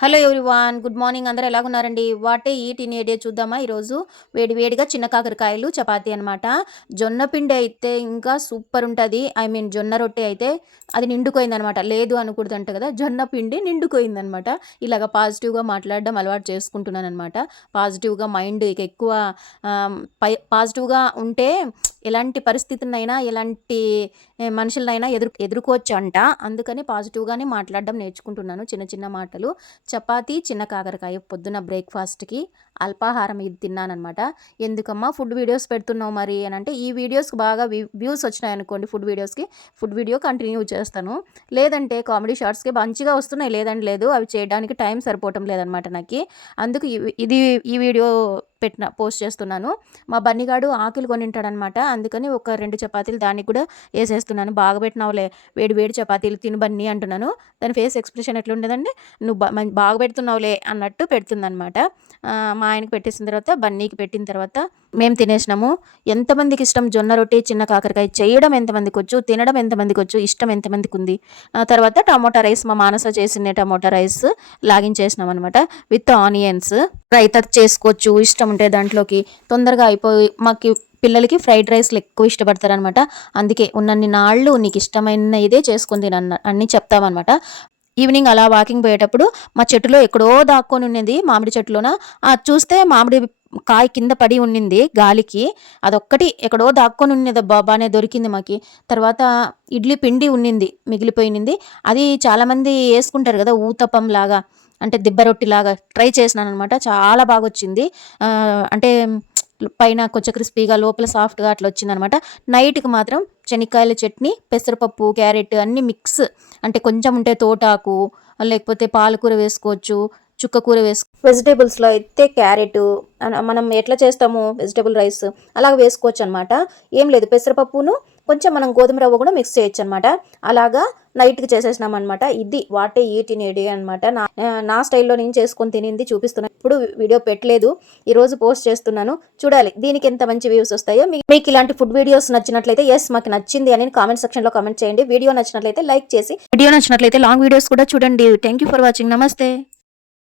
Hello everyone, good morning. అందరూ ఎలాగున్నారండి? What I eat in a day చూద్దామా ఈరోజు? వేడి వేడిగా చిన్న కాకరకాయలు చపాతీ అనమాట. జొన్న పిండి అయితే ఇంకా సూపర్ ఉంటుంది. జొన్న రొట్టె అయితే అది నిండుకోయిందనమాట. లేదు అనకూడదంట కదా, జొన్న పిండి నిండుకోయిందనమాట. ఇలాగ పాజిటివ్గా మాట్లాడడం అలవాటు చేసుకుంటున్నానమాట. పాజిటివ్గా మైండ్ ఇక ఎక్కువ పాజిటివ్గా ఉంటే ఎలాంటి పరిస్థితినైనా ఎలాంటి మనుషులనైనా ఎదుర్కోవచ్చు అంట. అందుకని పాజిటివ్గానే మాట్లాడడం నేర్చుకుంటున్నాను. చిన్న చిన్న మాటలు. చపాతీ చిన్న కాకరకాయ పొద్దున బ్రేక్ఫాస్ట్కి అల్పాహారం ఇది తిన్నానమాట. ఎందుకమ్మా ఫుడ్ వీడియోస్ పెడుతున్నావు మరి అని అంటే, ఈ వీడియోస్కి బాగా వ్యూస్ వచ్చినాయనుకోండి, ఫుడ్ వీడియో కంటిన్యూ చేస్తాను. లేదంటే కామెడీ షార్ట్స్కి మంచిగా వస్తున్నాయి, లేదంటే లేదు, అవి చేయడానికి టైం సరిపోవటం లేదనమాట నాకు. అందుకు ఈ వీడియో పోస్ట్ చేస్తున్నాను. మా బన్నీగాడు ఆకులు కొనింటాడనమాట. అందుకని ఒక 2 చపాతీలు దానికి కూడా వేసేస్తున్నాను. బాగా పెట్టినావులే, వేడి వేడి చపాతీలు తిను బన్నీ అంటున్నాను. దాని ఫేస్ ఎక్స్ప్రెషన్ ఎట్లుండదండి, నువ్వు బాగా పెడుతున్నావులే అన్నట్టు పెడుతుందనమాట. మా ఆయనకి పెట్టేసిన తర్వాత బన్నీకి పెట్టిన తర్వాత మేము తినేసినాము. ఎంతమందికి ఇష్టం జొన్న రొట్టె చిన్న కాకరకాయ? చేయడం ఎంతమందికి వచ్చు, తినడం ఎంతమందికి వచ్చు, ఇష్టం ఎంతమందికి ఉంది? తర్వాత టమోటా రైస్, మా మానస చేసిన టమోటా రైస్ లాగించేసినాం అనమాట. విత్ ఆనియన్స్ రైతా చేసుకోవచ్చు ఇష్టం ఉంటే దాంట్లోకి. తొందరగా అయిపోయి మాకు పిల్లలకి ఫ్రైడ్ రైస్లు ఎక్కువ ఇష్టపడతారనమాట. అందుకే ఉన్నన్ని నాళ్ళు నీకు ఇష్టమైన ఇదే చేసుకుని తినన్న అన్నీ చెప్తామన్నమాట. ఈవినింగ్ అలా వాకింగ్ పోయేటప్పుడు మా చెట్టులో ఎక్కడో దాక్కొని ఉన్నది, మామిడి చెట్టులోన. చూస్తే మామిడి కాయ కింద పడి ఉన్నింది గాలికి. అదొక్కటి ఎక్కడో దాక్కొని ఉన్నది, బాబానే దొరికింది మాకి. తర్వాత ఇడ్లీ పిండి ఉన్నింది, మిగిలిపోయినింది. అది చాలామంది వేసుకుంటారు కదా ఊతప్పం లాగా, అంటే దిబ్బ రొట్టి లాగా ట్రై చేసినాను అనమాట. చాలా బాగా వచ్చింది. అంటే పైన కొంచెం క్రిస్పీగా లోపల సాఫ్ట్గా అట్లా వచ్చిందనమాట. నైట్కి మాత్రం శనక్కాయల చట్నీ, పెసరపప్పు, క్యారెట్ అన్నీ మిక్స్, అంటే కొంచెం ఉంటే తోటాకు, లేకపోతే పాలకూర వేసుకోవచ్చు, చుక్కకూర వెజిటేబుల్స్లో అయితే క్యారెట్ మనం ఎట్లా చేస్తాము వెజిటేబుల్ రైస్ అలాగ వేసుకోవచ్చు అనమాట. ఏం లేదు, పెసరపప్పును కొంచెం మనం గోధుమ రవ్వ కూడా మిక్స్ చేయొచ్చు అనమాట. అలాగా నైట్కి చేసేసినాం అనమాట. ఇది what a eat in a day అనమాట. నా స్టైల్లో నేను చేసుకొని తినింది చూపిస్తున్నాను. ఇప్పుడు వీడియో పెట్టలేదు, ఈరోజు పోస్ట్ చేస్తున్నాను. చూడాలి దీనికి ఎంత మంచి వ్యూస్ వస్తాయో. మీకు ఇలాంటి ఫుడ్ వీడియోస్ నచ్చినట్లయితే ఎస్ మాకు నచ్చింది అని కామెంట్ సెక్షన్లో కామెంట్ చేయండి. వీడియో నచ్చినట్లయితే లైక్ చేసి, వీడియో నచ్చినట్లయితే లాంగ్ వీడియోస్ కూడా చూడండి. Thank you for watching. నమస్తే.